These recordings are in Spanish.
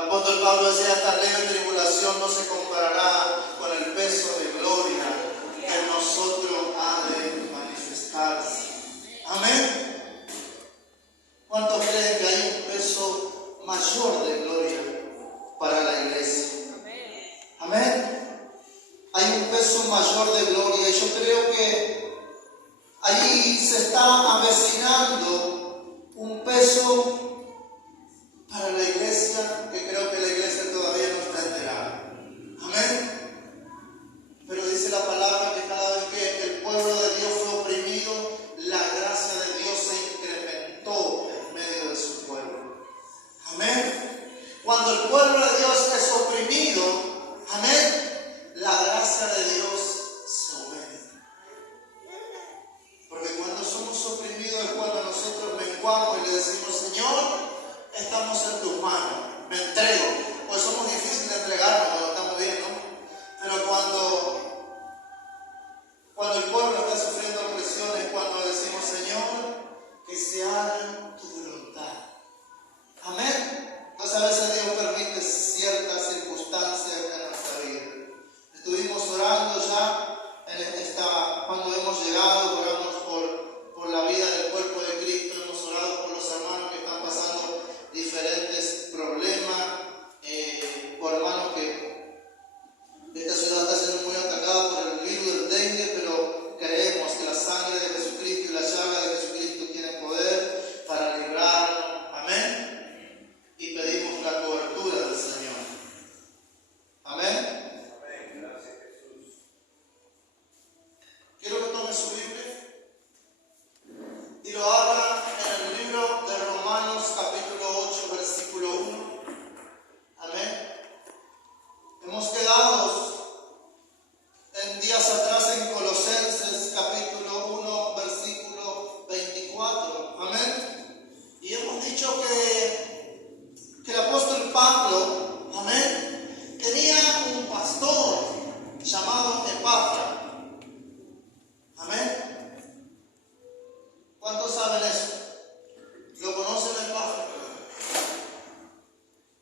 El apóstol Pablo decía: esta leve tribulación no se comparará con el peso de gloria que en nosotros ha de manifestarse. Amén. ¿Cuántos creen que hay un peso mayor de gloria para la iglesia? Amén. Hay un peso mayor de gloria, y yo creo que ahí se está avecinando un peso para la iglesia que creo que la iglesia todavía no está enterada. Amén. Pero dice la palabra que cada vez que el pueblo de Dios fue oprimido, la gracia de Dios se incrementó en medio de su pueblo. Amén. Cuando el pueblo de Dios es oprimido, amén, la gracia de Dios se aumenta. Porque cuando somos oprimidos es cuando nosotros menguamos y le decimos: Señor, estamos en tus manos, me entrego. Pues somos difíciles de entregarnos cuando estamos bien, ¿no? Pero cuando el pueblo está sufriendo opresiones, cuando decimos: Señor, que se haga tu voluntad. Amén. Entonces a veces Dios permite ciertas circunstancias en nuestra vida. Estuvimos orando ya cuando hemos llegado, oramos por la vida del cuerpo de Cristo, hemos orado por los hermanos que están pasando diferentes problemas, por hermanos que esta ciudad está siendo muy atacada por el virus del dengue, pero creemos que la sangre de Jesucristo y la llaga de Jesucristo tienen poder para librarnos. Amén. Y pedimos la cobertura del Señor. Amén. Amén. Gracias, Jesús. Quiero que tome su Biblia y lo abra en el libro de Romanos capítulo 8, versículo 1. Amén. Hemos quedado en días atrás en Colosenses capítulo 1, versículo 24. Amén. Y hemos dicho que el apóstol Pablo, amén, tenía un pastor llamado Epafras. Amén. ¿Cuántos saben eso? ¿Lo conocen, Epafras?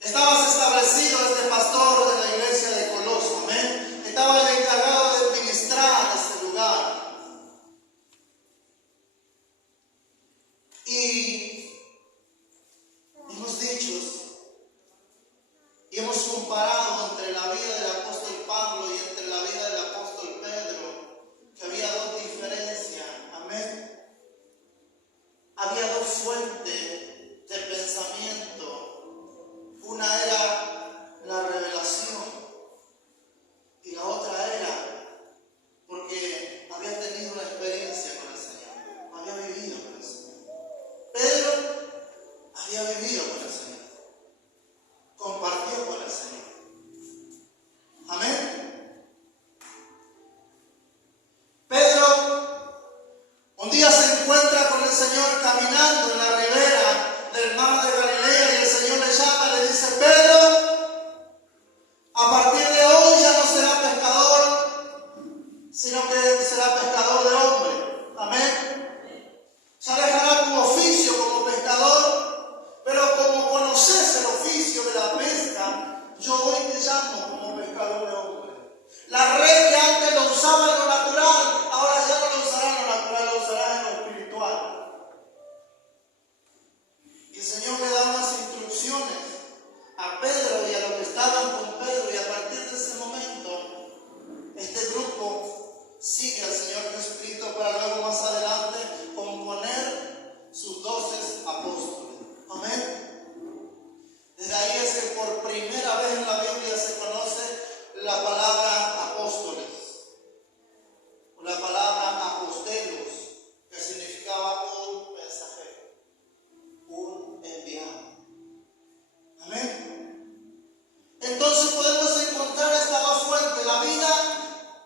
Estaba establecido este pastor de la iglesia de Colosas. Amén. Estaba el encargado de administrar este lugar. Y hemos dicho y hemos comparado entre la vida del apóstol Pablo y entre la vida del apóstol Pedro, que había dos diferencias. Amén. Había dos fuentes de pensamiento. Una era la revelación y la otra era porque había tenido una experiencia con el Señor, había vivido con el Señor. Pedro había vivido con el Señor, compartió con el Señor. Amén. Pedro un día se encuentra con el Señor caminando en la ribera del mar de Galilea, y el Señor le llama y le dice: Pedro, a partir de hoy ya no será pescador, sino que será pescador de hombres. Amén. Ya dejará tu oficio como pescador, pero como conoces el oficio de la pesca, yo hoy te llamo como pescador de hombres. La red que antes lo usaba en lo natural, ahora ya no lo usará en lo natural, lo usará en lo espiritual. Y el Señor le da unas instrucciones a Pedro y a los que estaban con Pedro, y a partir de ese momento este grupo sigue al Señor Jesucristo para luego más adelante componer sus 12 apóstoles. Amén. Desde ahí es que por primera vez en la Biblia se conoce la palabra apóstoles, o la palabra apostelos, que significaba un mensajero, un enviado. Amén. Entonces podemos encontrar estas dos fuentes: la vida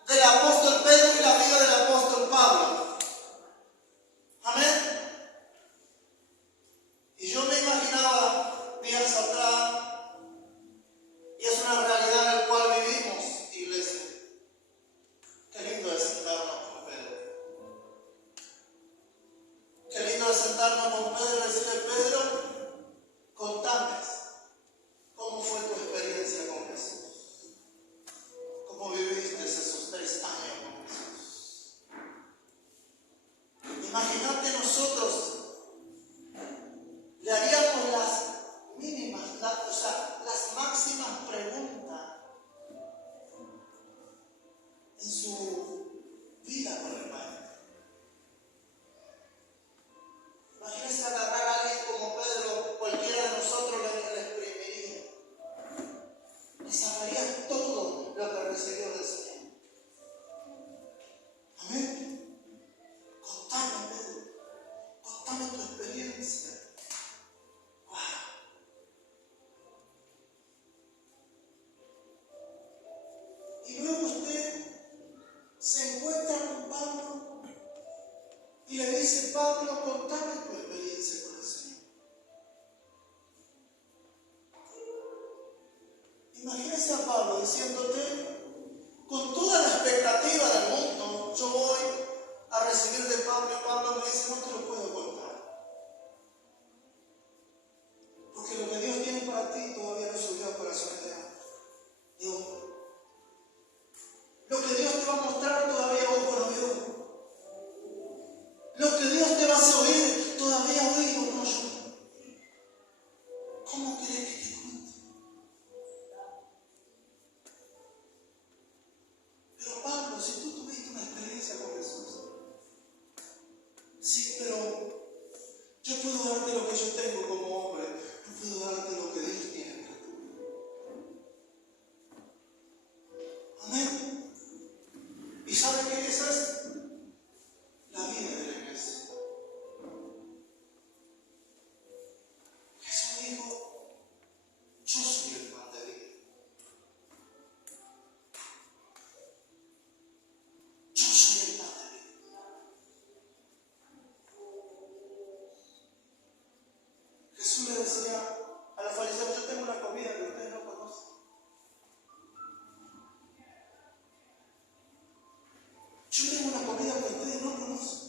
del apóstol Pedro y la vida del apóstol Pablo. Amén. Y yo me imaginaba días atrás, y es una realidad en la cual vivimos, iglesia. Qué lindo es sentarnos con Pedro. Qué lindo es sentarnos con Pedro y decirle: Pedro, contame, ¿cómo fue Imagínese a Pablo diciéndote, con toda la expectativa del mundo, yo voy a recibir de Pablo y Pablo me dice, no te lo puedo contar. Porque lo que Dios tiene para ti todavía no subió a corazones de hombre. Lo que Dios te va a mostrar todavía ojo no vio. Lo que Dios te va a hacer oír todavía oído no yo. ¿Cómo querés que te cuente? Pero Pablo, si tú tuviste una experiencia con Jesús, sí, pero yo puedo darte lo que yo tengo como hombre, no puedo darte lo que Dios tiene para ti. Amén. ¿Y sabe qué es esto? La vida de la iglesia. Jesús dijo, yo soy el pan de vida. Yo soy el pan de vida. Jesús le decía a los fariseos, yo tengo una comida que ustedes no conocen. Yo tengo una comida que ustedes no conocen.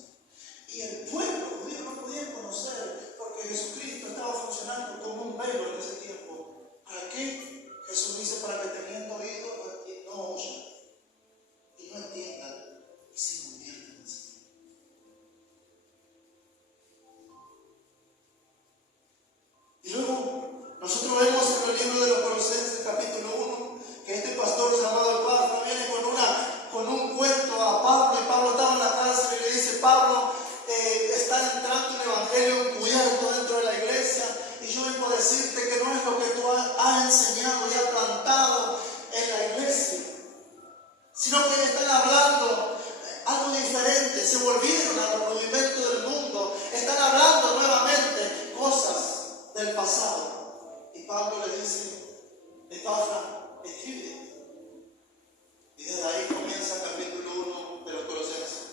Y el pueblo judío no podía conocer porque Jesucristo estaba funcionando como un velo en ese tiempo. ¿Para qué? Jesús dice, para que teniendo oído no oyan y no entiendan y se conviertan en sí. Y luego nosotros vemos en el libro de los Colosenses capítulo 1 que este pastor llamado Epafras viene con un cuento a Pablo y Pablo estaba en la cárcel y le dice, Pablo, está entrando un evangelio encubierto dentro de la iglesia y yo vengo a decirte que no es lo que tú has enseñado y has plantado en la iglesia, sino que están hablando algo diferente, se volvieron a los movimientos del mundo, están hablando nuevamente cosas del pasado. Y Pablo le dice, Epafras, escribe. Y desde ahí comienza el capítulo 1 de los Colosenses.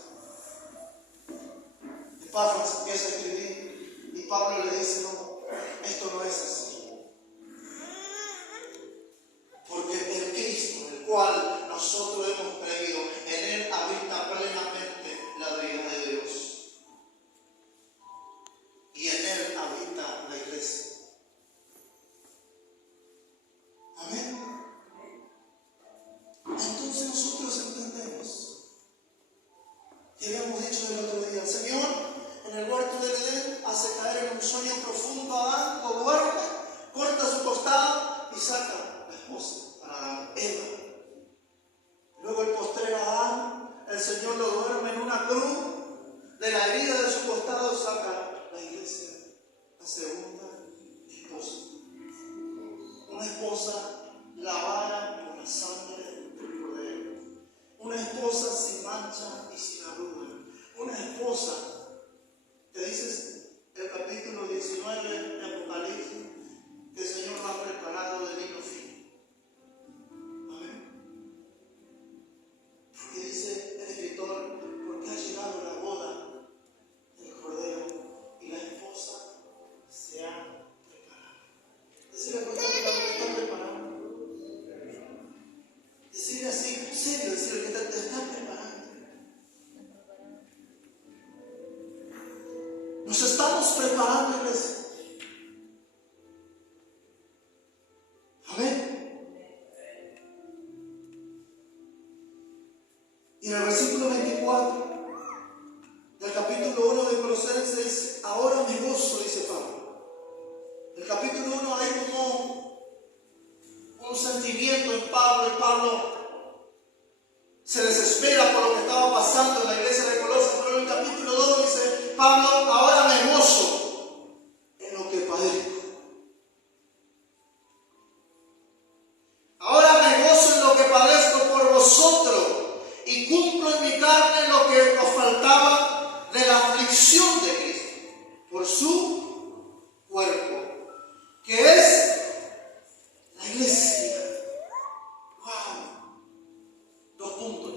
Epafras empieza a escribir y Pablo le dice, no, esto no es así. Porque el Cristo, en el cual nosotros hemos creído, en Él habita plenamente la deidad de Dios. Y en Él habita la iglesia. Amén. Entonces nosotros entendemos. Y habíamos dicho el otro día, el Señor en el huerto del Edén hace caer en un sueño profundo a Adán, lo duerme, corta su costado y saca la esposa para Adán, Eva. Luego el postrer Adán, el Señor lo duerme en una cruz, de la herida de su costado saca la iglesia, la segunda esposa. Una esposa lavada con la sangre del Cordero. Una esposa sin mancha y sin arruga. Una esposa, te dices el capítulo 19 de Apocalipsis, que el Señor la ha preparado de lino fino. Amén. Porque dice el escritor, porque ha llegado la boda del Cordero y la esposa se ha preparado. Decirle que está preparando. Decirle así, en serio, decirle que te está preparando. Nos estamos preparando, iglesia. Amén. Y en el versículo 24 del capítulo 1 de Colosenses dice, ahora me gozo, dice Pablo. El capítulo 1 hay como un sentimiento en Pablo, y Pablo se desespera por lo que estaba pasando en la iglesia de Colosas, pero en el capítulo 2 dice, Pablo, ahora me gozo en lo que padezco. Ahora me gozo en lo que padezco por vosotros y cumplo en mi carne lo que nos faltaba de la aflicción de Cristo por su cuerpo, que es la iglesia. ¡Wow! 2 puntos.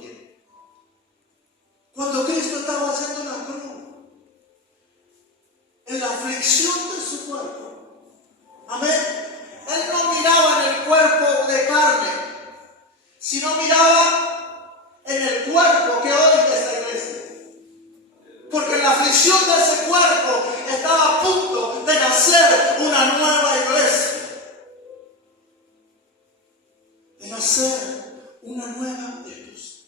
sino miraba en el cuerpo que hoy es esta iglesia. Porque en la aflicción de ese cuerpo estaba a punto de nacer una nueva iglesia. De nacer una nueva iglesia.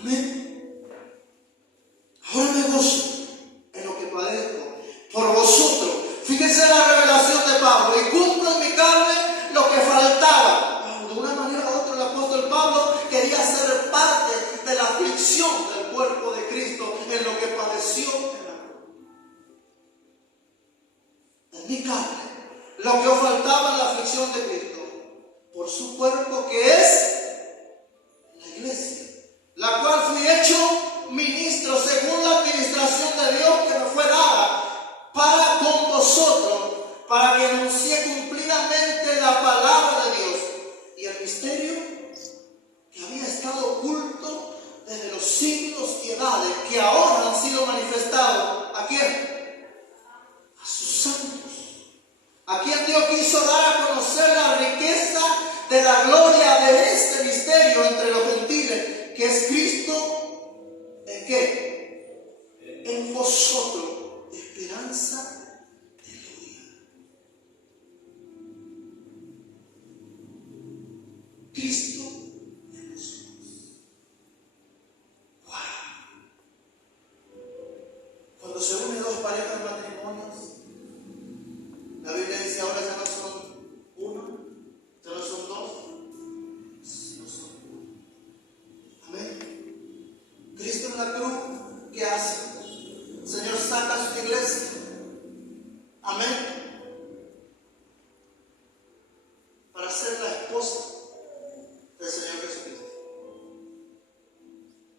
Amén. Ahora me gozo en lo que padezco por vosotros. Fíjense la revelación de Pablo. Y cumplo en mi carne lo que faltaba. De una manera u otra el apóstol Pablo quería ser parte de la aflicción del cuerpo de Cristo en lo que padeció en la cruz. En mi carne, lo que os faltaba en la aflicción de Cristo, por su cuerpo que es la iglesia, la cual fui hecho ministro según la administración de Dios que me fue dada para con vosotros, para que anuncie cumplidamente la palabra de Dios y el misterio que había estado oculto desde los siglos y edades, que ahora han sido manifestados. ¿A quién? A sus santos, a quien Dios quiso dar a conocer la riqueza de la gloria de este misterio entre los gentiles, que es Cristo, ¿en qué? En vosotros, esperanza de gloria. Cristo en nosotros. ¡Wow! Cuando se unen dos parejas de matrimonios, la Biblia dice ahora ya no son uno, ya no son dos, sino son uno. Amén. Cristo en la cruz, ¿qué hace? El Señor saca a su iglesia. Amén. Para ser la esposa del Señor Jesucristo.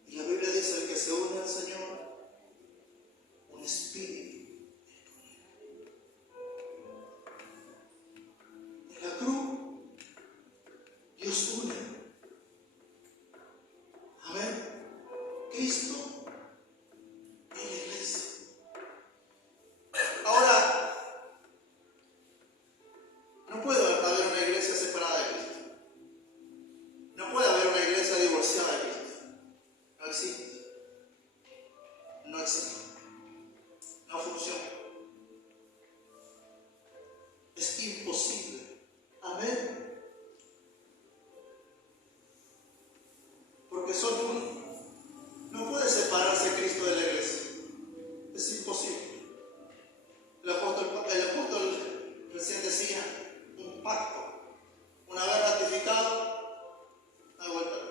Y la Biblia dice: el que se une al Señor, un espíritu. En la cruz, Dios une. Amén. Cristo en la iglesia. Ahora, no puede haber una iglesia separada de Cristo. No puede haber una iglesia divorciada de Cristo. No existe. No existe. No funciona. Es imposible. Amén. Porque son uno. No puede separarse Cristo de la iglesia. Es imposible. El apóstol recién decía: un pacto, una vez ratificado, no hay vuelta atrás.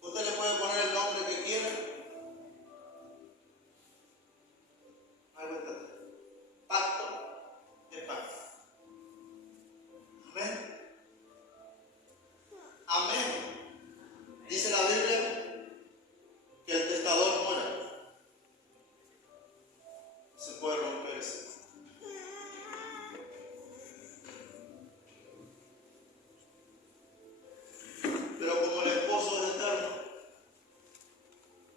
Usted le puede poner el nombre que quiera, no hay vuelta atrás. Pacto es pacto. Amén. Amén. Dice la Biblia que el testador muera. Se puede romper eso. Pero como el esposo es eterno,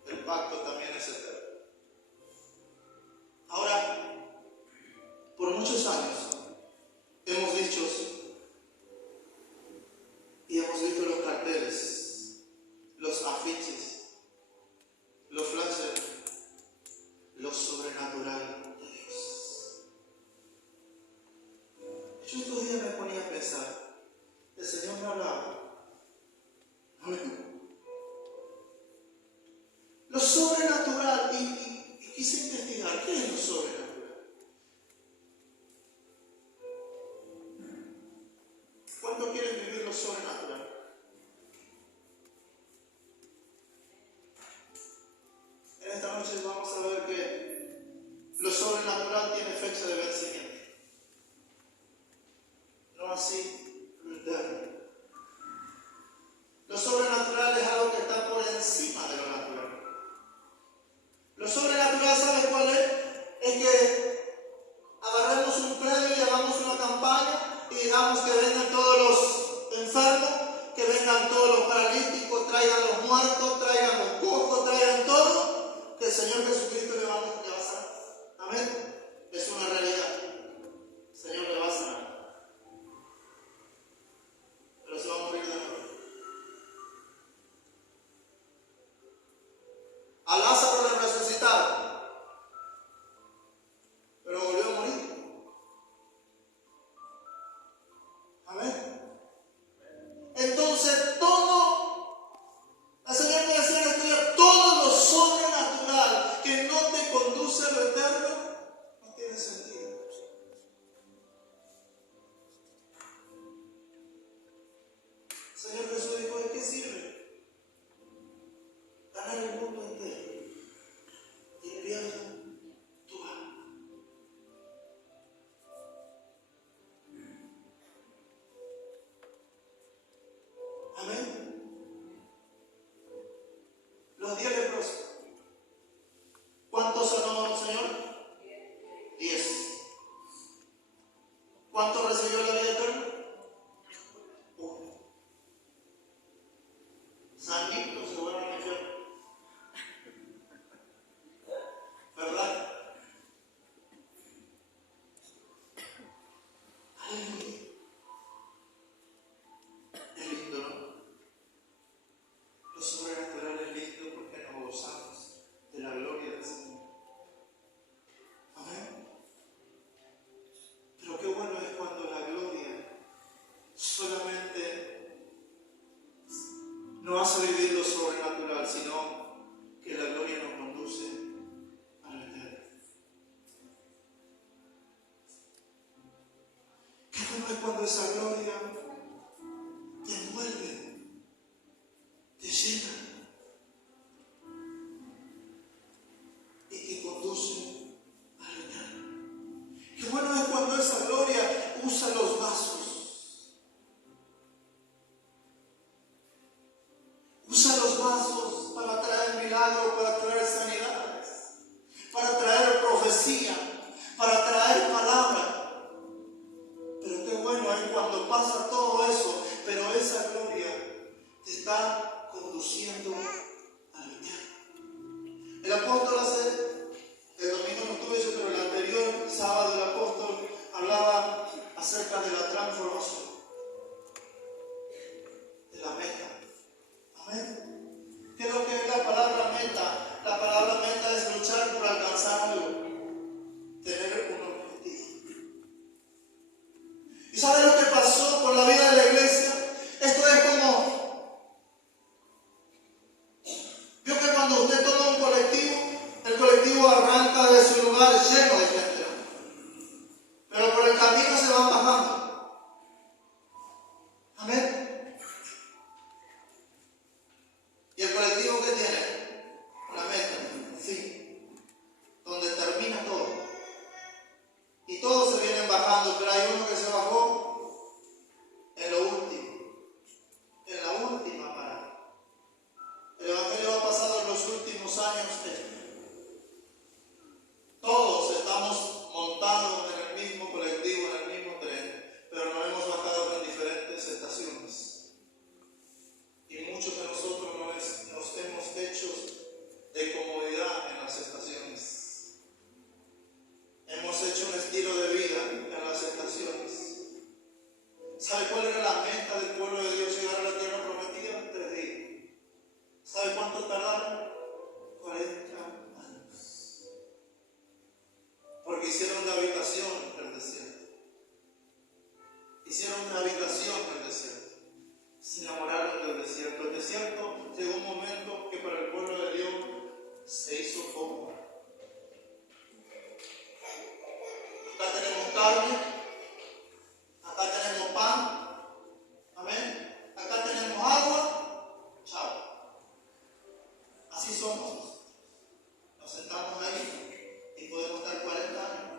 el pacto también es eterno. Ahora, por muchos años hemos dicho y hemos visto los carteles, los afiches, los flashes, lo sobrenatural de Dios. Yo estos días me ponía a pensar, el Señor me hablaba. Lo sobrenatural, y quise investigar, ¿qué es lo sobrenatural? ¿Cuántos quieren vivir lo sobrenatural? En esta noche vamos a ver que lo sobrenatural tiene fecha de vencimiento. No así lo eterno. Lo sobrenatural es algo que está por encima de lo natural. Lo sobrenatural, ¿sabes cuál es? Es que agarremos un predio y hagamos una campaña y digamos que vengan todos los enfermos, que vengan todos los paralíticos, traigan los muertos, traigan los cojos, traigan todo, que el Señor Jesucristo le va a sanar. Amén. Es una realidad. esa gloria te envuelve, te llena y te conduce al eterno. Qué bueno es cuando esa gloria usa los vasos. Usa los vasos para traer milagros, para traer sanidades, para traer profecía, para traer palabra. Pero qué bueno es cuando pasa todo eso, pero esa gloria te está conduciendo al eterno. El apóstol el domingo no estuve eso, pero el anterior sábado el apóstol hablaba acerca de la transformación, de la meta. Amén. ¿Qué es lo que es la palabra meta? La palabra meta es luchar por alcanzar algo, tener un objetivo. ¿Y sabe lo que pasó con la vida de la iglesia? Esto es como, vio que cuando usted toma un colectivo, el colectivo arranca de su lugar lleno de gente, pero por el camino se van bajando. Amén. ¿Y el colectivo qué tiene? Una meta, sí, donde termina todo. Y todos se vienen bajando, pero hay uno que se bajó en lo último, en la última parada. El Evangelio ha pasado en los últimos años. Todos estamos montados en el mismo colectivo, en el mismo tren, pero nos hemos bajado en diferentes estaciones. Y muchos de nosotros nos hemos hecho de comodidad en las estaciones. Hemos hecho un estilo de vida en las estaciones. ¿Sabe cuál era la meta del pueblo de Dios llegar a la tierra prometida? 3 días. ¿Sabe cuánto tardaron? 40 años. Porque hicieron una habitación en el desierto. Hicieron una habitación en el desierto. Se enamoraron del desierto. El desierto llegó un momento que para el pueblo de Dios se hizo poco. Acá tenemos carne, acá tenemos pan, amén, acá tenemos agua, chao. Así somos. Nos sentamos ahí y podemos estar 40 años.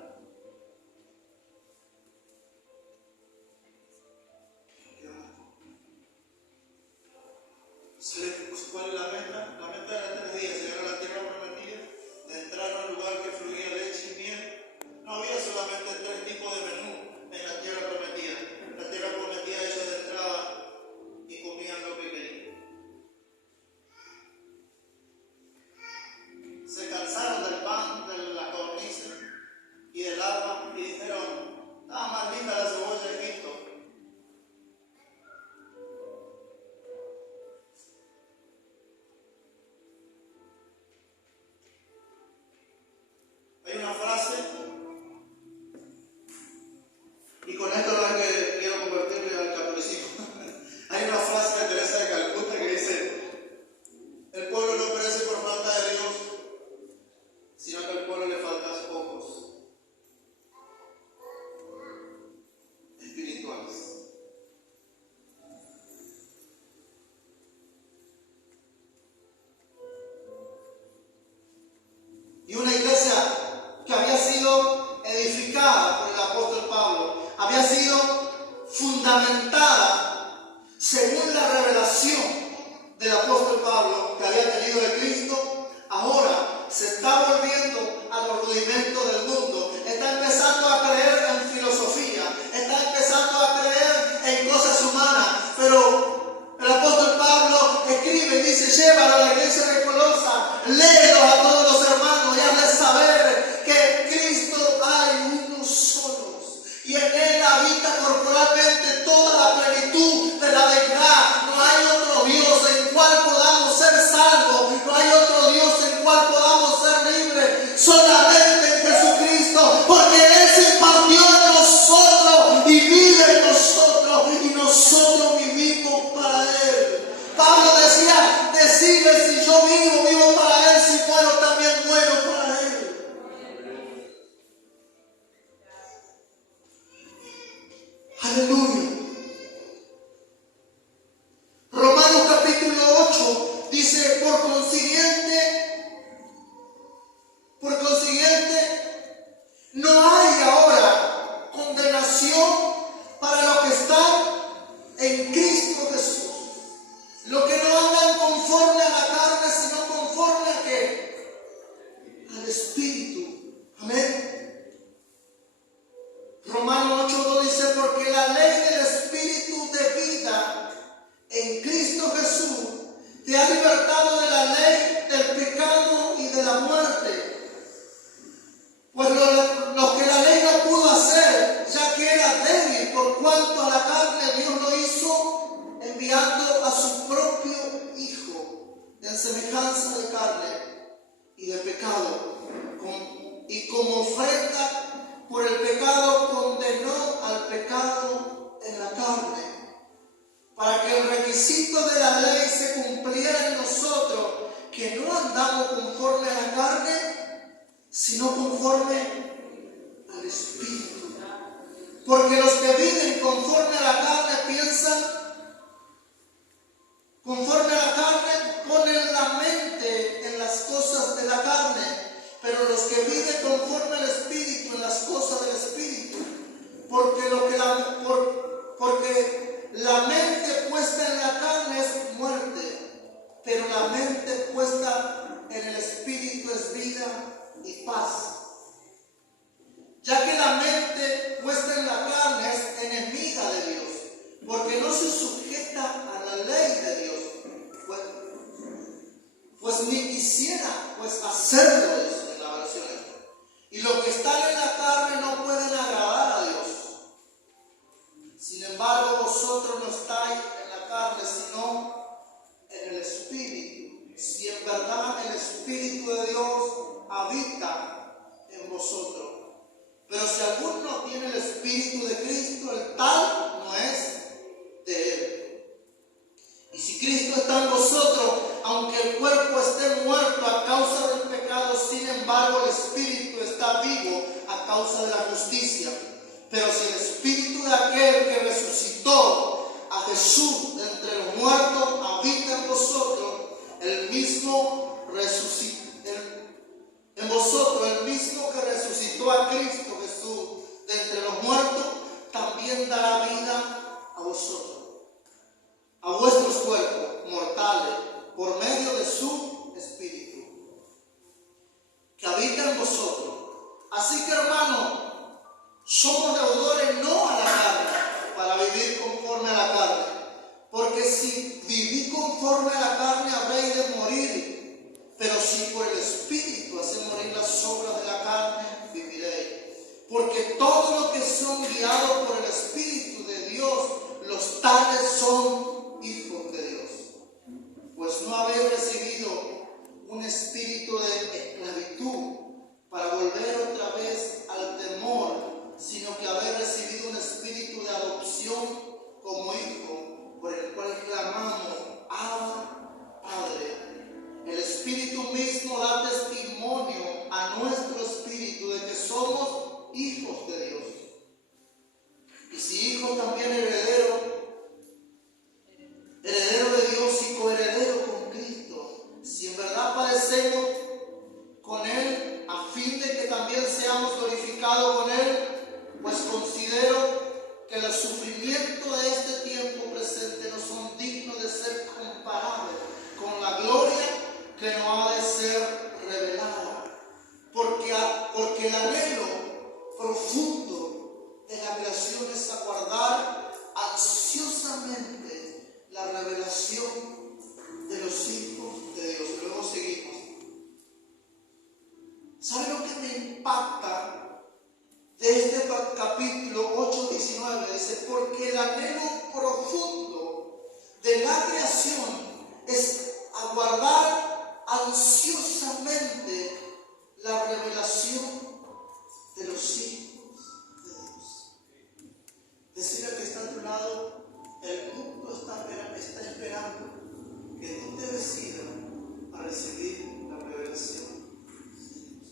¿Cuál es la meta? La meta era 3 días, llegar a la tierra prometida, de entrar a un lugar que fluía leche y miel. No había solamente 3 tipos de menú en la tierra prometida. La tierra prometida ellos entraban y comían lo que querían. Se cansaron del pan, de la cornisa y del agua y dijeron, nada más linda la cebolla de Egipto. Hay una frase, y con esto no es que quiero convertirme al catolicismo. Hay una frase de Teresa de Calcuta que dice: el pueblo no perece por falta de Dios, sino que al pueblo le faltan ojos espirituales. Y una iglesia que había sido edificada por el apóstol Pablo, había sido fundamentada según la revelación del apóstol Pablo que había tenido de Cristo, ahora se está volviendo a los rudimentos del mundo, está empezando a creer en filosofía, está empezando a creer en cosas humanas, pero el apóstol Pablo escribe y dice: llévalo a la iglesia de Colosa, léelos a todos los hermanos y hazles saber que Cristo hay uno solo y en él habita corporalmente toda la plenitud de la deidad. No hay otro Dios en cual podamos ser salvos, no hay otro Dios en cual podamos ser libres, solamente en Jesucristo, porque Él se impartió en nosotros y vive en nosotros y nosotros vivimos para Él. Pablo decía: decime si yo vivo para Él, si muero también muero para Él. Aleluya. No hay ahora condenación para los que están en Cristo Jesús. Los que no andan conforme a la carne, sino conforme a ¿qué? Al Espíritu. Amén. Romanos 8:2 dice, porque la ley del Espíritu de vida en Cristo Jesús te ha libertado de la ley del pecado y de la muerte. Pues lo que la ley no pudo hacer, ya que era débil por cuanto a la carne, Dios lo hizo enviando a su propio Hijo en semejanza de carne y de pecado. Y como ofrenda por el pecado condenó al pecado en la carne, para que el requisito de la ley se cumpliera en nosotros, que no andamos conforme a la carne, sino conforme al Espíritu. Porque los que viven conforme a la carne piensan, conforme a la carne, ponen la mente en las cosas de la carne, pero los que viven conforme al Espíritu, en las cosas del Espíritu. Porque la mente puesta en la carne es muerte, pero la mente puesta en el Espíritu es vida y paz. Ya que la mente puesta en la carne es enemiga de Dios, porque no se sujeta a la ley de Dios, pues ni quisiera hacerlo en la versión. Y los que están en la carne no pueden agradar a Dios. Sin embargo, vosotros no estáis en la carne, sino en el Espíritu. Si en verdad el Espíritu de Dios habita en vosotros. Pero si alguno no tiene el Espíritu de Cristo, el tal no es de él. Y si Cristo está en vosotros, aunque el cuerpo esté muerto a causa del pecado, sin embargo el Espíritu está vivo a causa de la justicia. Pero si el Espíritu de aquel que resucitó a Jesús de entre los muertos habita en vosotros, el mismo que resucitó a Cristo Jesús de entre los muertos, también dará vida a vosotros, a vuestros cuerpos mortales, por medio de su Espíritu, que habita en vosotros. Así que, hermanos, somos deudores no a la carne, para vivir conforme a la carne. Porque si vivís conforme a la carne, habréis de morir. Pero si por el Espíritu hacéis morir las obras de la carne, viviréis. Porque todos los que son guiados por el Espíritu de Dios, los tales son hijos de Dios. Pues no habéis recibido un espíritu de esclavitud para volver otra vez al temor, sino que habéis recibido un espíritu de adopción como hijo, por el cual clamamos, Abba, Padre. El Espíritu mismo da testimonio a nuestro espíritu de que somos hijos de Dios. Y si hijos, también heredero de Dios y coheredero con Cristo. Si en verdad padecemos con Él, a fin de que también seamos glorificados con Él, pues considero que los sufrimientos de este tiempo presente no son dignos de ser comparados con la gloria que nos ha de ser revelada. Porque el anhelo profundo de la creación es aguardar ansiosamente la revelación de los hijos de Dios. Luego seguimos. ¿Sabe lo que me impacta de este capítulo 8:19? Dice, porque el anhelo profundo de la creación es aguardar ansiosamente la revelación de los hijos de Dios. Decirle al que está a tu lado, el mundo está esperando que tú te decidas a recibir la revelación de Dios.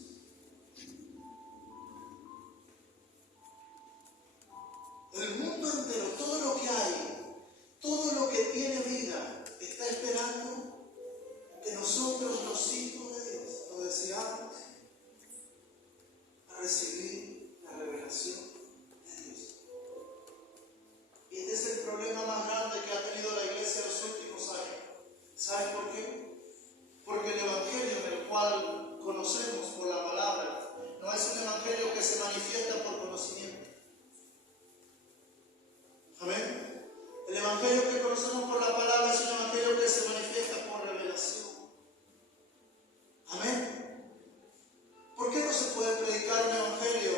conocemos por la palabra, no es un evangelio que se manifiesta por conocimiento. Amén. El evangelio que conocemos por la palabra es un evangelio que se manifiesta por revelación. Amén. ¿Por qué no se puede predicar un evangelio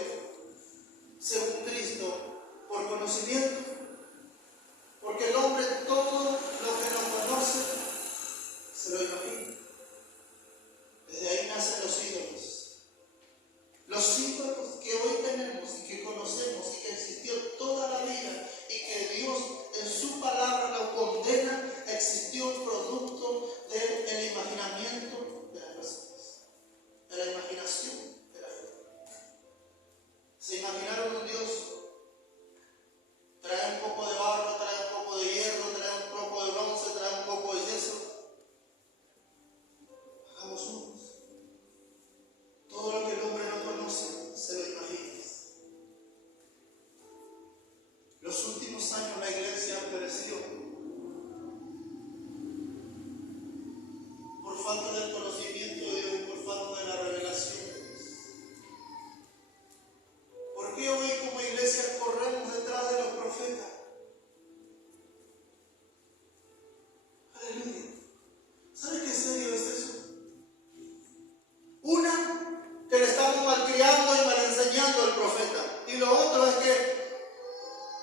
según Cristo por conocimiento? Porque el hombre todo lo que no conoce se lo imagina. Desde ahí nacen los ídolos. Los ídolos que hoy tenemos y que conocemos y que existió toda la vida y que Dios en su palabra lo condena, existió producto del imaginamiento de las personas, de la imaginación de la gente. Se imaginaron un Dios, trae un poco de barro, trae un poco de hierro, trae un poco de bronce, trae un poco de yeso. Hagamos unos. Todo lo que el hombre no conoce, se lo imagina. Los últimos años la iglesia ha perecido por falta del conocimiento de Dios y por falta de la revelación de Dios. ¿Por qué hoy como iglesia corremos detrás de los profetas? Aleluya. ¿Sabe qué serio es eso? Una, que le estamos malcriando y mal enseñando al profeta. Y lo otro es que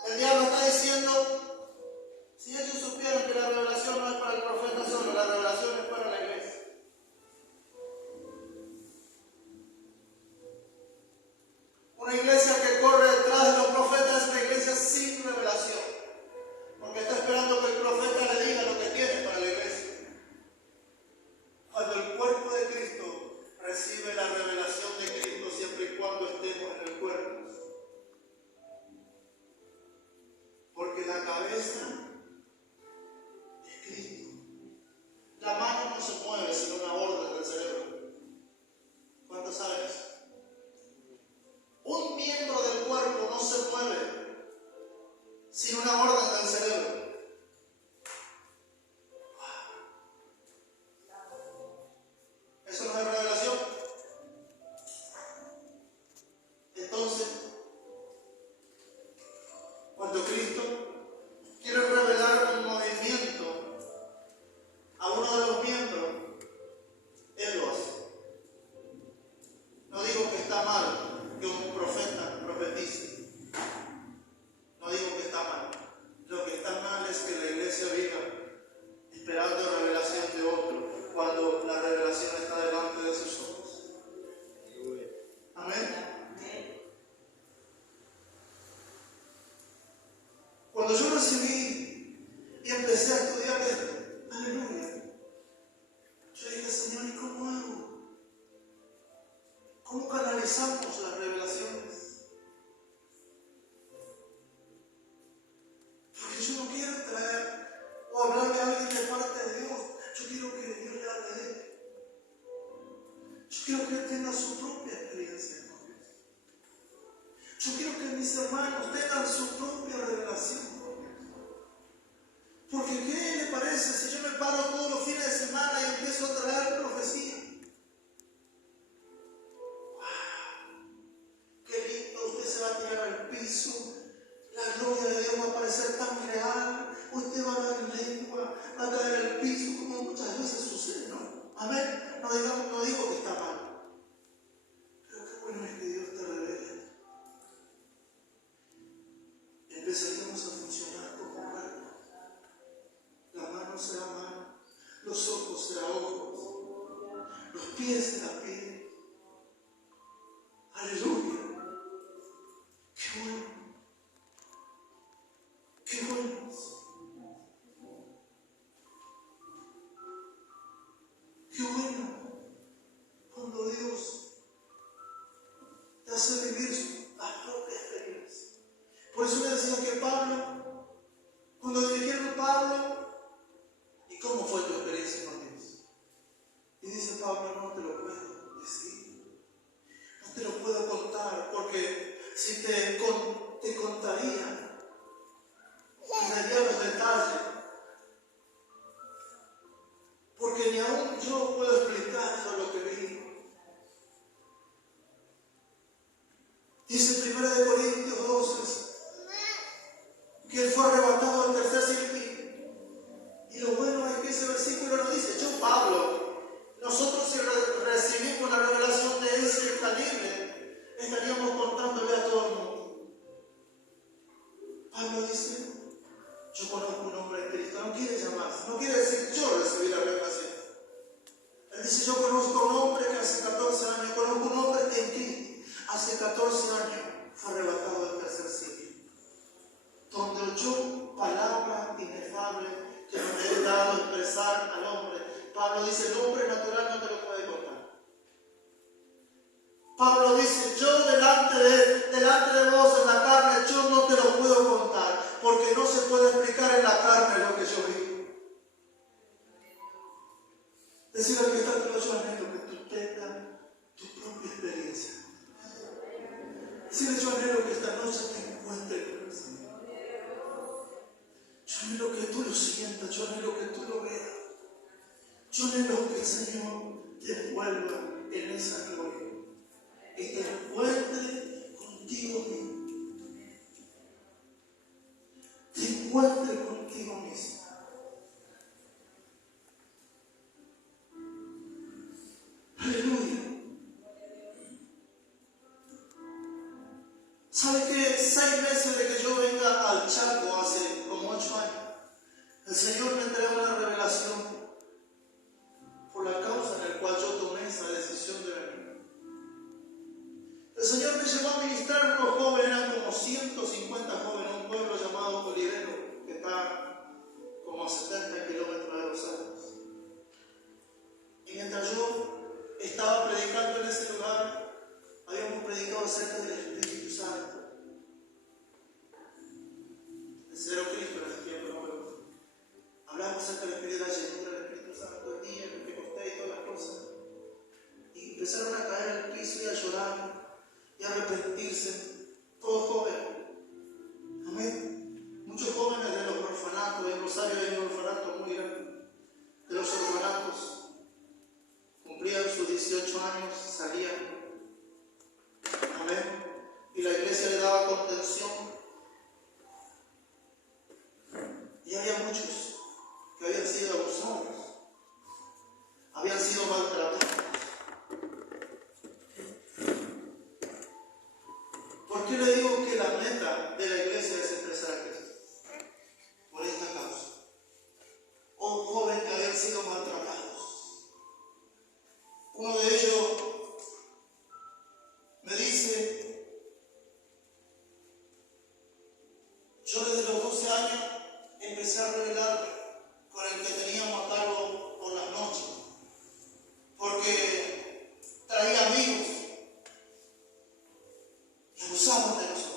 el diablo está diciendo, si ellos supieran que la revelación no es para el profeta solo, la revelación es para la iglesia. Una iglesia que corre detrás de los profetas es una iglesia sin revelación, porque está esperando que el profeta le diga lo que tiene para la iglesia. Cuando el cuerpo de Cristo recibe la revelación de Cristo siempre y cuando estemos en el cuerpo. Porque la cabeza es Cristo. La mano no se mueve sin una orden del cerebro. ¿Cuántos saben eso? Un miembro del cuerpo no se mueve sin una orden del cerebro. ¿Eso no es revelación? Entonces, cuando Cristo quiere revelar un movimiento a uno de los miembros, Él lo hace. No digo que está mal que un profeta profetice. No digo que está mal. Lo que está mal es que la iglesia viva esperando revelación de otro, cuando la revelación está delante de sus ojos. Amén. Cuando yo recibí y empecé a estudiar esto, aleluya, yo dije, Señor, ¿y cómo hago? ¿Cómo canalizamos las revelaciones? Porque yo no quiero traer o hablarle a alguien de parte de Dios. Yo quiero que Dios le hable de él. Yo quiero que él tenga su propia experiencia con Dios. Yo quiero que mis hermanos tengan su propia revelación con Dios. Porque ¿qué le parece si yo me paro todos los fines de semana y empiezo a traer profecía? Qué lindo, usted se va a tirar al piso, la gloria de Dios va a parecer tan real, usted va a hablar en lengua, va a caer al piso como muchas veces sucede, ¿no? Amén. No digo que está mal, pero qué bueno es que Dios te revele. Empezaríamos a funcionar como cuerpo. La mano será mano, los ojos serán ojos, los pies serán pies. Aleluya. Qué bueno. Qué bueno. Qué bueno cuando Dios te hace vivir las propias experiencias. Por eso me decían que Pablo, cuando dirigieron a Pablo, ¿y cómo fue tu experiencia con Dios? Y dice Pablo, no te lo puedo decir, no te lo puedo contar, porque si te contaría, te daría los detalles, porque ni aún yo puedo explicar todo lo que vi. Dice 1 Corintios 12 que Él fue arrebatado al tercer cielo. Y lo bueno es que ese versículo nos dice, yo Pablo, nosotros si recibimos la revelación de ese calibre, estaríamos contándole a todo el mundo. Pablo dice, yo conozco un hombre en Cristo, no quiere llamarse, no quiere decir yo recibí la revelación. Él dice, yo conozco a un hombre que hace 14 años, conozco un hombre en Cristo, hace 14 años fue arrebatado del tercer cielo, donde oyó palabras inefables que no le he dado a expresar al hombre. Pablo dice, el hombre natural no te lo puede contar. Pablo dice, yo delante de vos en la carne, yo no te lo puedo contar, porque no se puede explicar en la carne lo que yo vivo. Decir al que está todo, yo anhelo que tú tengas tu propia experiencia. Decirle, yo anhelo que esta noche te encuentres con el Señor. Yo anhelo que tú lo sientas, yo anhelo que tú lo veas. Yo anhelo que el Señor te envuelva en esa gloria y te encuentre contigo mismo. Te encuentre contigo mismo. Aleluya. ¿Sabe qué? 6 meses de que yo venga al Chaco, hace como 8 años, el Señor me entregó una revelación por la causa en la cual yo tomé esa decisión de venir. El Señor me llevó a ministrar a unos jóvenes, eran como 150 jóvenes, un pueblo llamado Olivero, que está como a 70 kilómetros de Los Ángeles. Y mientras yo estaba predicando en ese lugar, habíamos predicado acerca del Espíritu Santo. El cero Cristo en el tiempo nuevo. Hablamos acerca del Espíritu de la llenura del Espíritu Santo, el día, el Pentecostés y todas las cosas. Y empezaron a caer al piso y a llorar y a arrepentirse, todos jóvenes. Amén. Muchos jóvenes de los orfanatos, en Rosario hay un orfanato muy grande, de los orfanatos, cumplían sus 18 años, salían. Amén. Y la iglesia le daba contención. Y había muchos que habían sido abusados, habían sido maltratados. ¿Por qué le digo que la meta de la iglesia es expresar a Cristo? Por esta causa. Un joven que habían sido maltratados. Uno de ellos me dice, yo desde los 12 años empecé a rebelarme con el que teníamos a cargo por las noches, porque traía amigos y abusaban de nosotros.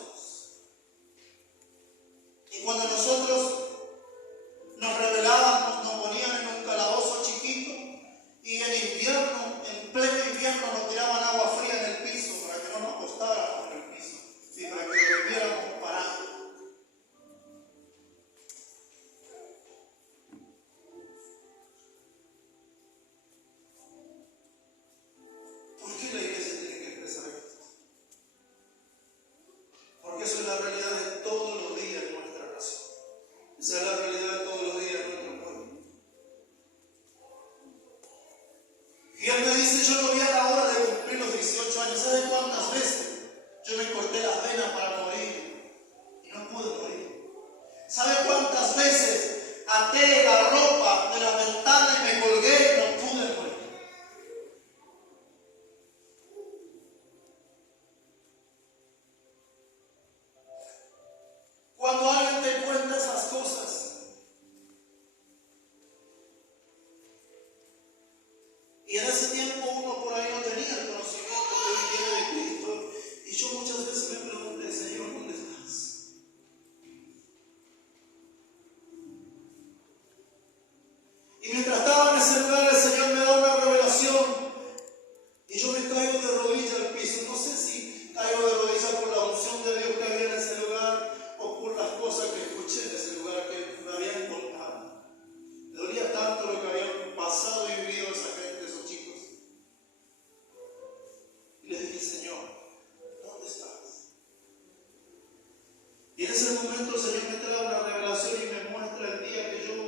ese momento el Señor me trae una revelación y me muestra el día que yo,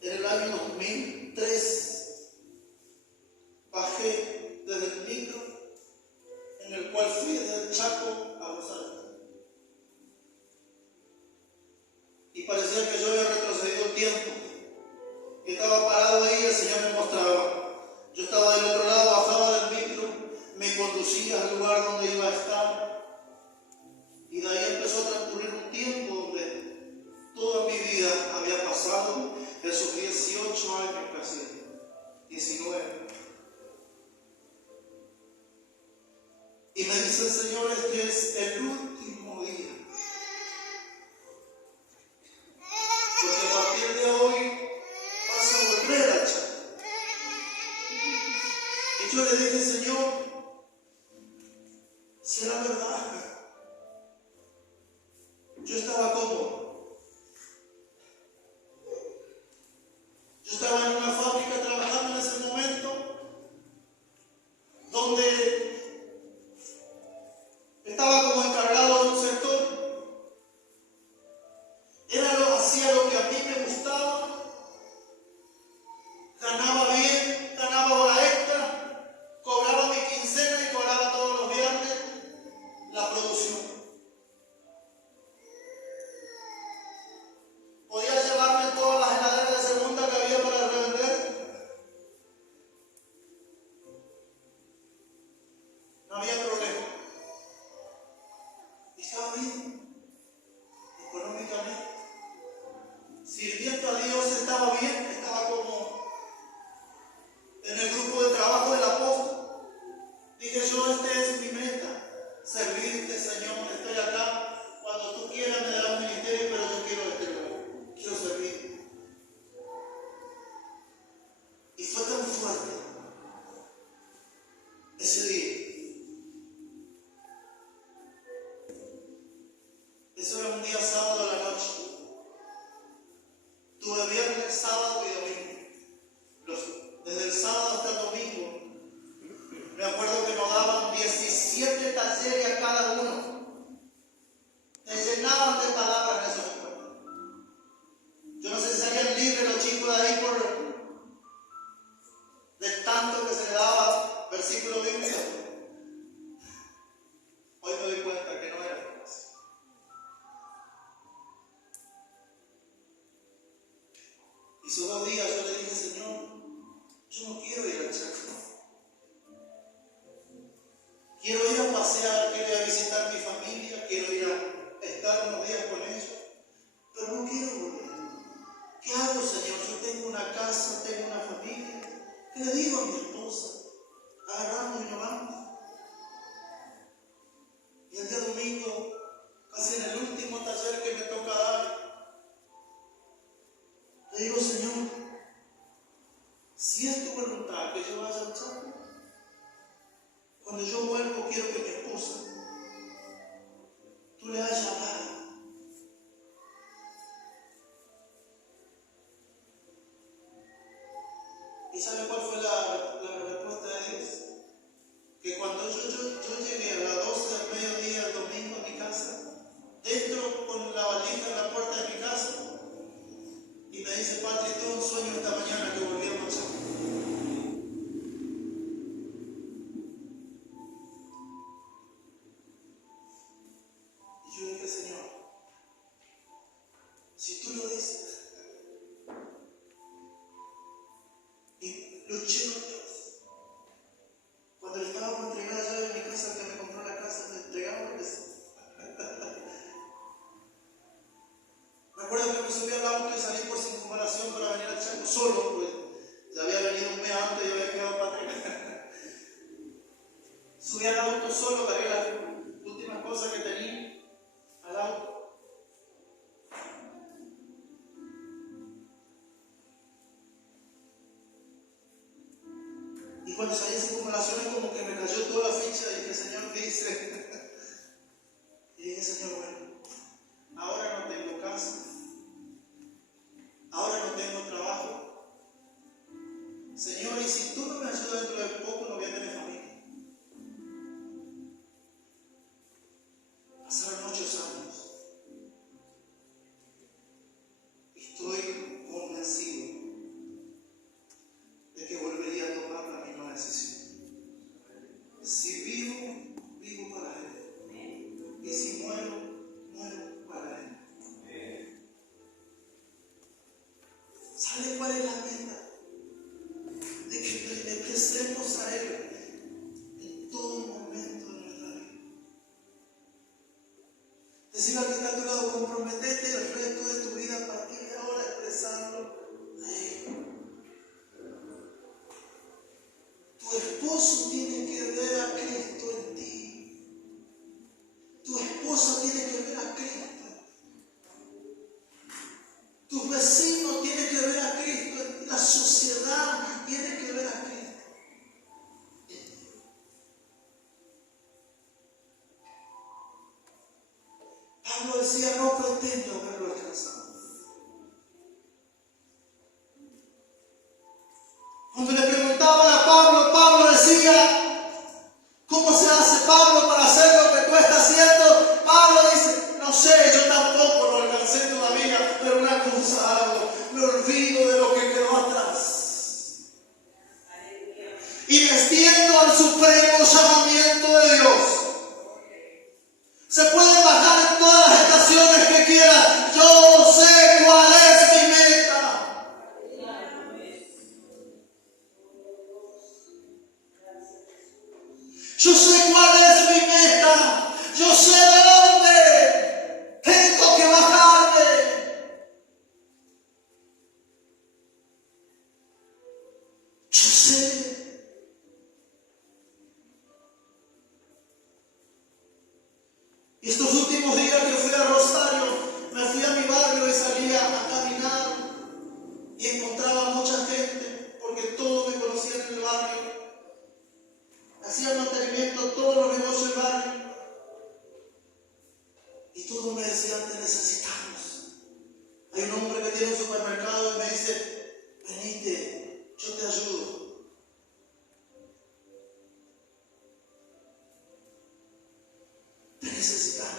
en el año 2003, bajé desde el micro en el cual fui desde el Chaco a Rosario. Y parecía que yo había retrocedido el tiempo. Y estaba parado ahí y el Señor me mostraba. Yo estaba del otro lado, bajaba del micro, me conducía al lugar donde iba a estar. Y de ahí empezó a transcurrir un tiempo donde toda mi vida había pasado, esos 18 años casi, 19. Y me dice el Señor, este es el último día. Porque a partir de hoy vas a volver a Chaco. Y yo le dije, Señor, ¿será verdad? Yo estaba cómodo. Yo estaba en una fábrica trabajando en ese momento, donde estaba como encargado de un sector. Hacía lo que a mí me gustaba, ganaba bien, ganaba hora extra, cobraba mi quincena y cobraba todos los viernes la producción. Podía llevarme todas las heladeras de segunda que había para revender. No había problema. Y estaba bien, económicamente. Sirviendo a Dios estaba bien, estaba como en el grupo de trabajo del apóstol. Dije yo, este es mi meta, servirte, Señor, estoy acá. Cuando tú quieras me darás un ministerio, pero yo quiero este lugar, quiero servir. Y fue tan fuerte ese día. Eso era un día sábado a la noche. Tuve viernes, sábado y domingo. Desde el sábado hasta el domingo, me acuerdo que nos daban 17 talleres a cada uno. Te llenaban de palabras en esos encuentros. Yo no sé si salían libres los chicos de ahí de tanto que se le daba versículo bíblico. Hoy me doy cuenta que no era así. Y esos 2 días yo le dije, Señor, yo no quiero ir al Chaco. Quiero ir a pasear, quiero ir a visitar mi familia, quiero ir a estar unos días con ellos, pero no quiero volver. ¿Qué hago, Señor? Yo tengo una casa, tengo una familia. ¿Qué le digo a mi esposa? Agarramos y nos vamos. Y el día domingo, casi en el último taller que me toca dar, le digo, Señor, si es tu voluntad que yo vaya al Chaco, cuando yo vuelvo quiero que mi esposa, tú le hayas hablado. ¿Y sabe cuál fue la respuesta de Dios? Que cuando yo llegué a las 12 del mediodía el domingo a mi casa, dentro con la valija en la puerta de mi casa, y me dice, Patri, tuve un sueño esta mañana que volví a marchar. Y yo dije, Señor, si tú lo dices, y luché con Dios. Cuando le estaba por entregar la llave de mi casa, que me compró la casa, me entregaba lo eso. Me acuerdo que me subí al auto y salí por circunvalación para venir al Chaco solo, pues ya había venido un mes antes y había quedado patria. Subí al auto solo, cargué las últimas cosas que tenía al auto. Y cuando salí en circunvalaciones como que me cayó toda la ficha y dije, Señor, ¿qué hice? Y dije, Señor, bueno, ahora no tengo casa, ahora no tengo trabajo. Señor, y si tú no me ayudas dentro de poco, no voy a tener familia. Pasaron Si vivo, vivo para Él. Y si muero, muero para Él. ¿Sabe cuál es la meta? De que le prestemos a Él en todo momento de nuestra vida. Decir al que está a tu lado, comprometete el resto de tu vida a partir de ahora expresarlo a Él. Tu esposo tiene que ver a Cristo en ti. Tu esposa tiene que ver a Cristo. Tus vecinos tienen que ver a Cristo. La sociedad tiene que ver a Cristo. Pablo decía, no pretendo haberlo alcanzado. Cuando le preguntaban a Pablo, Pablo decía, ¿cómo se hace Pablo para hacer lo que tú estás haciendo? Pablo dice, no sé, yo tampoco lo alcancé todavía, pero una cosa hago, me olvido de lo que quedó atrás. Y me extiendo al supremo llamamiento de Dios. Se pueden bajar en todas las estaciones que quieran. Yo sé cuál es mi meta. Yo sé cuál es mi meta. Yo sé de dónde tengo que bajarme. Yo sé. Y estos últimos días que fui a Rosario, me fui a mi barrio y salía a caminar y encontraba mucha gente, porque todos me conocían en el barrio. Hacía mantenimiento a todos los negocios del barrio. Y todos me decían, te necesitamos. Hay un hombre que tiene un supermercado y me dice, venite, yo te ayudo. Te necesitamos.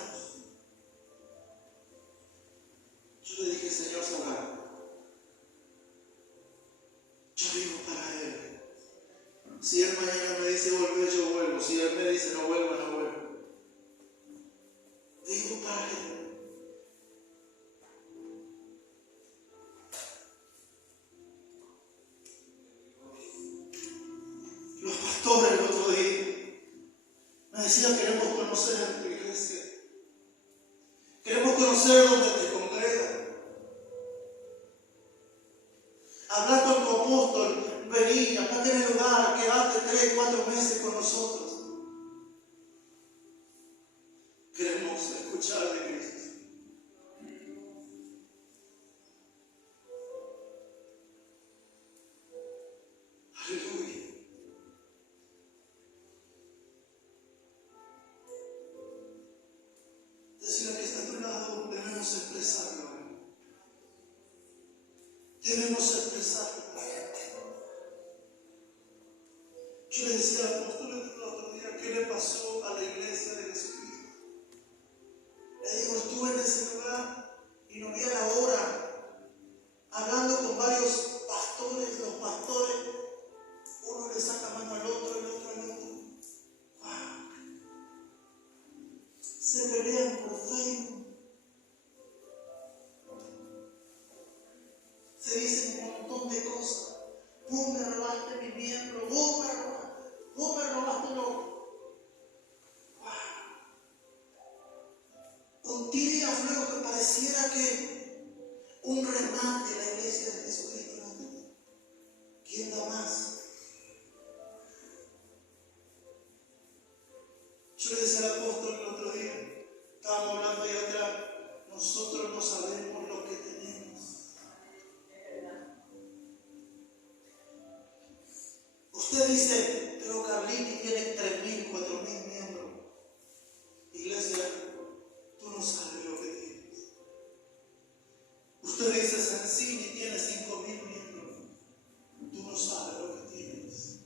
Yo le dije, Señor Salgado, yo vivo para Él. Si Él mañana me dice volver, yo vuelvo. Si Él me dice no vuelva, no vuelvo. Vivo para Él. Los pastores el otro día me decían, queremos conocer a tu iglesia. Queremos conocer dónde te congregas. Hablar con tu apóstol, vení, acá tienes lugar, quedate 3, 4 meses con nosotros. Queremos escuchar de Cristo. Aleluya. Decir que está a tu lado, debemos expresarlo. Debemos expresarlo. Yo le decía al apóstol el otro día, ¿qué le pasó a la iglesia de Jesucristo? Le digo, estuve en ese lugar y no vi a la hora, hablando con varios pastores. Los pastores, uno le saca mano al otro, el otro al otro. ¡Wow! Se pelean por Facebook. Se dicen un montón de cosas. Vos me robaste mi miembro, vos me robaste lo. Un tibia luego que pareciera que un remate de la iglesia de Jesucristo. ¿Quién da más? Yo le decía al apóstol el otro día, estábamos hablando ahí atrás, nosotros no sabemos lo que tenemos. Usted dice, pero Carlini tiene 3.000, 4.000 miembros. Iglesia, tú no sabes lo que tienes. Usted dice, Sensini tiene 5.000 miembros. Tú no sabes lo que tienes.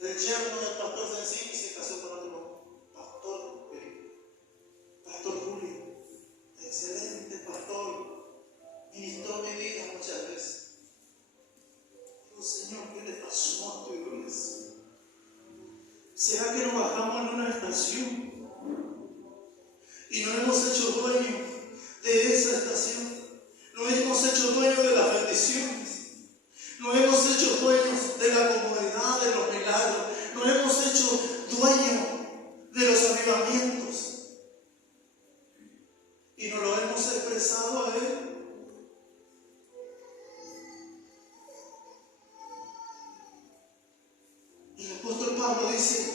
El yerno del pastor Sensini se casó con otro pastor, pastor Julio. Excelente pastor. Ministró mi vida muchas veces. Señor, ¿qué le pasó a tu iglesia? ¿Será que nos bajamos en una estación y nos hemos hecho dueños de esa estación? Nos hemos hecho dueños de las bendiciones. Nos hemos hecho dueños de la comodidad, de los milagros. Nos hemos hecho dueños de los avivamientos. Y nos lo hemos expresado a Él. El apóstol Pablo dice,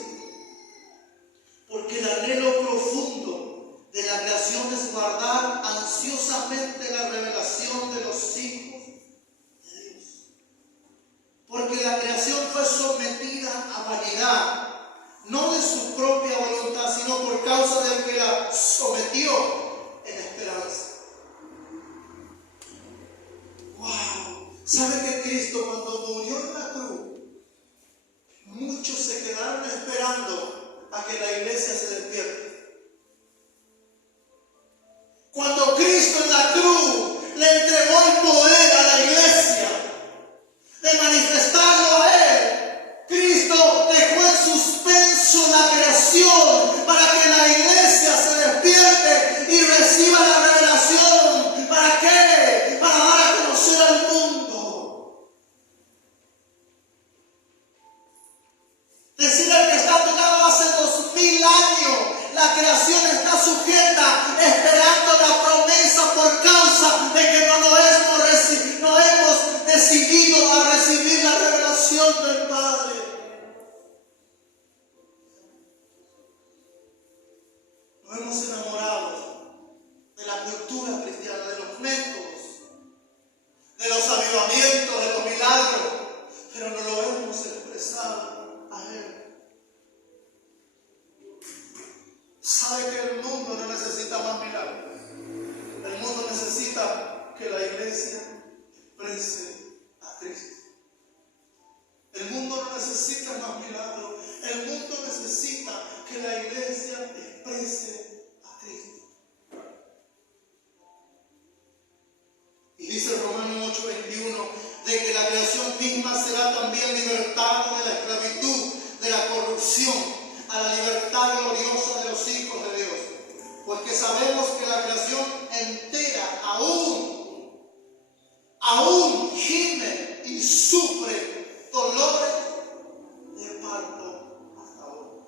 porque el anhelo profundo de la creación es guardar ansiosamente la revelación de los hijos de Dios. Porque la creación fue sometida a vanidad, no de su propia voluntad, sino por causa del que la sometió en esperanza. ¡Wow! ¿Sabe que Cristo cuando murió en la cruz, muchos se quedaron esperando a que la iglesia se despierte? Cuando Cristo en la cruz le entregó el poder a la iglesia de manifestarlo a Él, Cristo dejó en suspenso la creación para que la iglesia se despierte y reciba la revelación. ¿Para qué? Para dar a conocer al mundo. Decir al que está tocado hace 2000 años, la creación está sujeta, esperando la promesa por causa de que no hemos decidido a recibir la revelación del Padre. Nos hemos enamorado de la cultura cristiana, de los métodos, de los avivamientos, de los milagros, pero no lo hemos expresado a Él. ¿Sabe que el mundo no necesita más milagros? El mundo necesita que la iglesia exprese a Cristo. El mundo no necesita más milagros. El mundo necesita que la iglesia exprese a Cristo. Y dice Romanos 8:21 de que la creación misma será también libertada de la esclavitud, de la corrupción, a la libertad gloriosa de los hijos de Dios. Porque sabemos que la creación entera aún gime y sufre dolores de parto hasta ahora.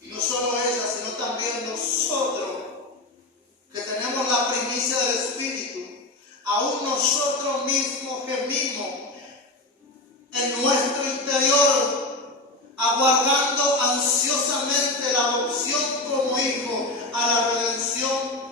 Y no solo ella, sino también nosotros, que tenemos la primicia del Espíritu, aún nosotros mismos gemimos en nuestro interior, aguardando ansiosamente la adopción como hijo a la redención,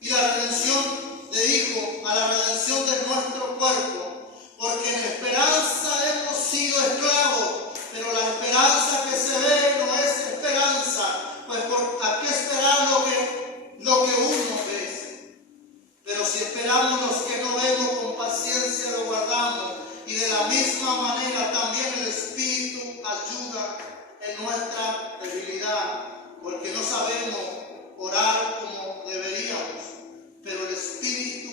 y la redención de hijo a la redención de nuestro cuerpo, porque en esperanza hemos sido esclavos, pero la esperanza que se ve no es esperanza, pues ¿a qué esperar lo que uno ve? Pero si esperamos los que no vemos, con paciencia lo guardamos, y de la misma manera también el Espíritu ayuda en nuestra debilidad, porque no sabemos orar como deberíamos, pero el Espíritu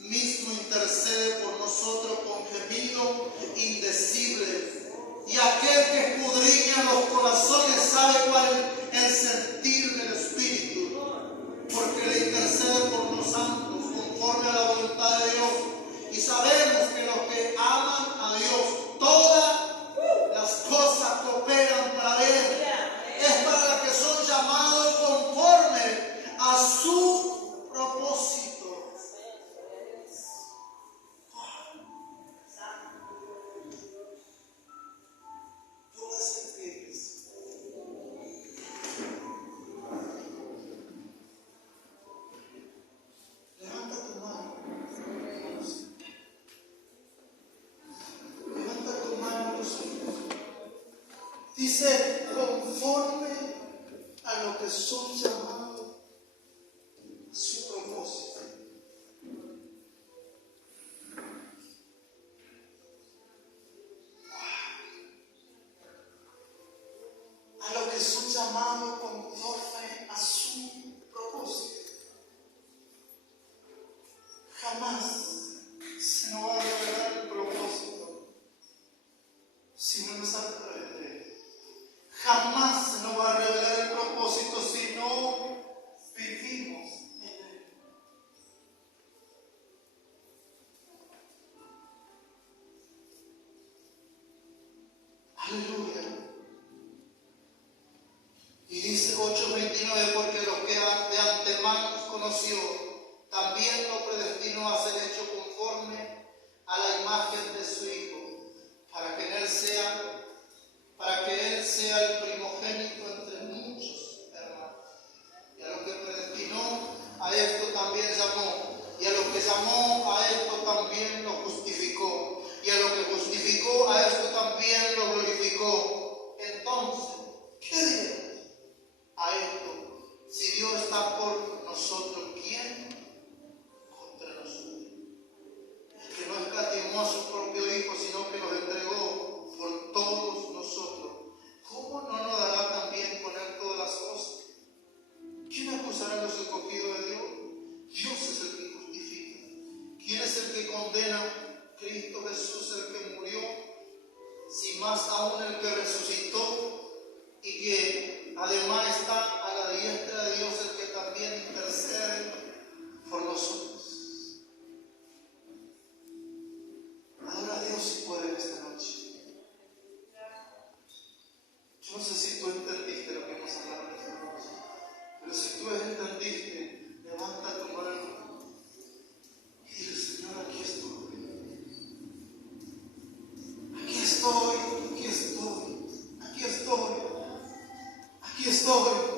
mismo intercede por nosotros con gemido indecible. Y aquel que escudriña los corazones sabe cuál es el sentir del Espíritu, porque le intercede por los santos conforme a la voluntad de Dios. Y sabemos que los que aman a Dios, todas las cosas cooperan para bien. Es para los que son llamados conforme a su propósito. Dice, conforme a lo que son llamados a su propósito. A lo que son llamados conforme a su propósito. Jamás se nos va a revelar el propósito si no es a través de Él. Jamás se nos va a revelar el propósito si no vivimos en Él. Aleluya. Y dice 8:29, porque los que de antemano conoció, también lo predestinó a ser hecho conforme a la imagen de su Hijo, para que Él sea el primogénito entre muchos hermanos. Y a los que predestinó, a esto también llamó. Y a los que llamó, a esto también lo justificó. Y a los que justificó, a esto también lo glorificó. Entonces, ¿qué diremos a esto? Si Dios está por nosotros, ¿quién contra nosotros? El que no escatimó a su propio Hijo, sino que los entregó por todos nosotros, ¿cómo no nos dará también con Él todas las cosas? ¿Quién acusará a los escogidos de Dios? Dios es el que justifica. ¿Quién es el que condena? Cristo Jesús, el que murió, si más aún el que resucitó y que además está a la diestra de Dios, el que también intercede por nosotros. Adora a Dios si puede en esta noche. Yo no sé si tú entendiste lo que hemos hablado esta noche, pero si tú entendiste, levanta tu mano y dile: Señor, aquí estoy. Aquí estoy, aquí estoy, aquí estoy, aquí estoy.